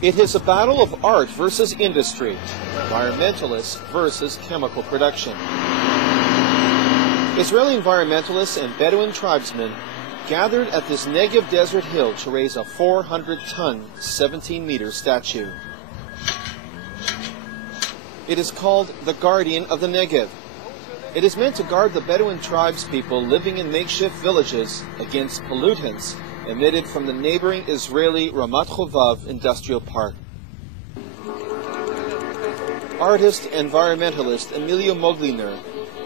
It is a battle of art versus industry, environmentalists versus chemical production. Israeli environmentalists and Bedouin tribesmen gathered at this Negev desert hill to raise a 400-ton, 17-meter statue. It is called the Guardian of the Negev. It is meant to guard the Bedouin tribespeople living in makeshift villages against pollutants emitted from the neighboring Israeli Ramat Chovav industrial park. Artist environmentalist Emilio Mogliner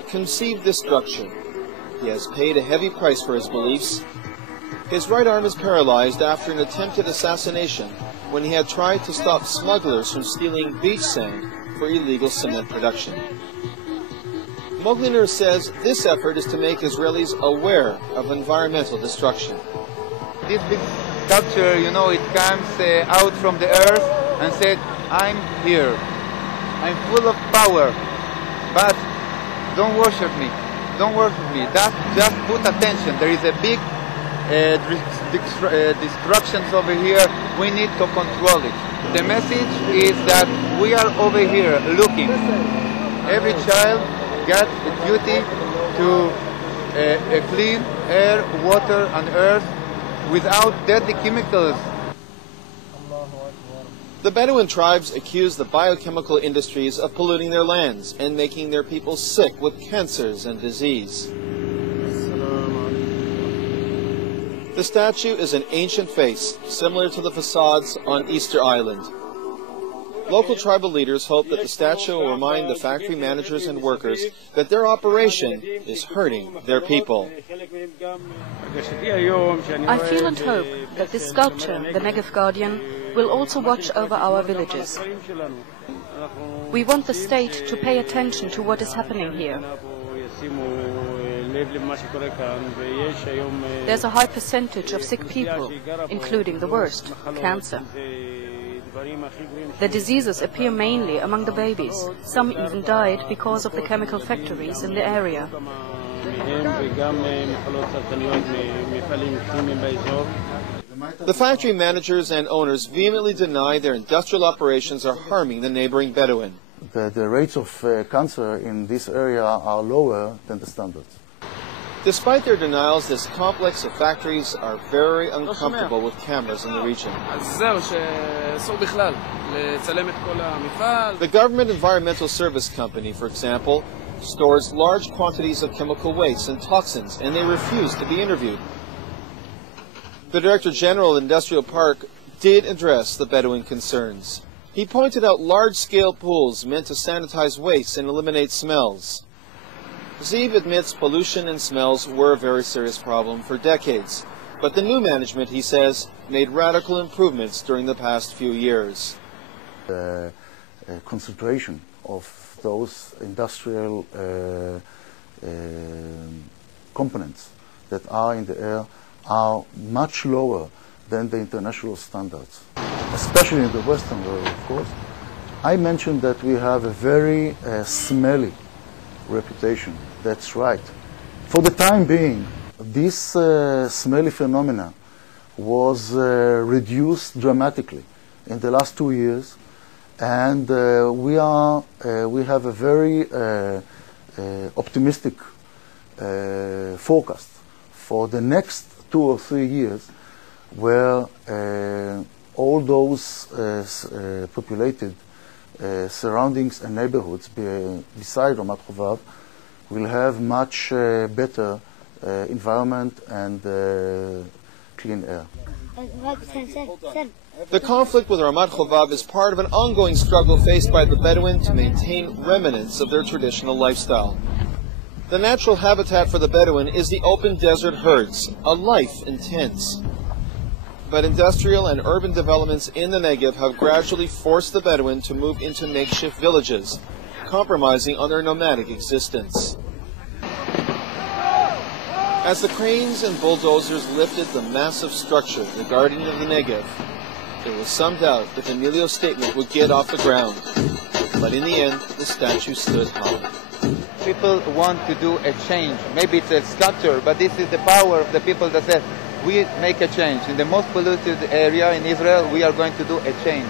conceived this structure. He has paid a heavy price for his beliefs. His right arm is paralyzed after an attempted assassination when he had tried to stop smugglers from stealing beach sand for illegal cement production. Mogliner says this effort is to make Israelis aware of environmental destruction. This big sculpture, it comes out from the earth and said, I'm here. I'm full of power, but don't worship me. Don't worship me. Just put attention. There is a big destructions over here. We need to control it. The message is that we are over here looking. Every child got a duty to a clean air, water, and earth without deadly chemicals. The Bedouin tribes accuse the biochemical industries of polluting their lands and making their people sick with cancers and disease. The statue is an ancient face, similar to the facades on Easter Island. Local tribal leaders hope that the statue will remind the factory managers and workers that their operation is hurting their people. I feel and hope that this sculpture, the Negev Guardian, will also watch over our villages. We want the state to pay attention to what is happening here. There's a high percentage of sick people, including the worst, cancer. The diseases appear mainly among the babies. Some even died because of the chemical factories in the area. The factory managers and owners vehemently deny their industrial operations are harming the neighboring Bedouin. The rates of cancer in this area are lower than the standards. Despite their denials, this complex of factories are very uncomfortable with cameras in the region. The Government Environmental Service Company, for example, stores large quantities of chemical waste and toxins, and they refuse to be interviewed. The Director General of Industrial Park did address the Bedouin concerns. He pointed out large-scale pools meant to sanitize waste and eliminate smells. Ziv admits pollution and smells were a very serious problem for decades, but the new management, he says, made radical improvements during the past few years. The concentration of those industrial components that are in the air are much lower than the international standards, especially in the Western world, of course. I mentioned that we have a very smelly reputation. That's right. For the time being, this smelly phenomena was reduced dramatically in the last 2 years, and we have a very optimistic forecast for the next 2 or 3 years, where all those populated surroundings and neighborhoods beside Ramat Chovav will have much better environment and clean air. The conflict with Ramat Chovav is part of an ongoing struggle faced by the Bedouin to maintain remnants of their traditional lifestyle. The natural habitat for the Bedouin is the open desert herds, a life in tents. But industrial and urban developments in the Negev have gradually forced the Bedouin to move into makeshift villages, compromising on their nomadic existence. As the cranes and bulldozers lifted the massive structure, the Guardian of the Negev, there was some doubt if Emilio's statement would get off the ground. But in the end, the statue stood high. People want to do a change. Maybe it's a sculpture, but this is the power of the people that said, we make a change. In the most polluted area in Israel, we are going to do a change.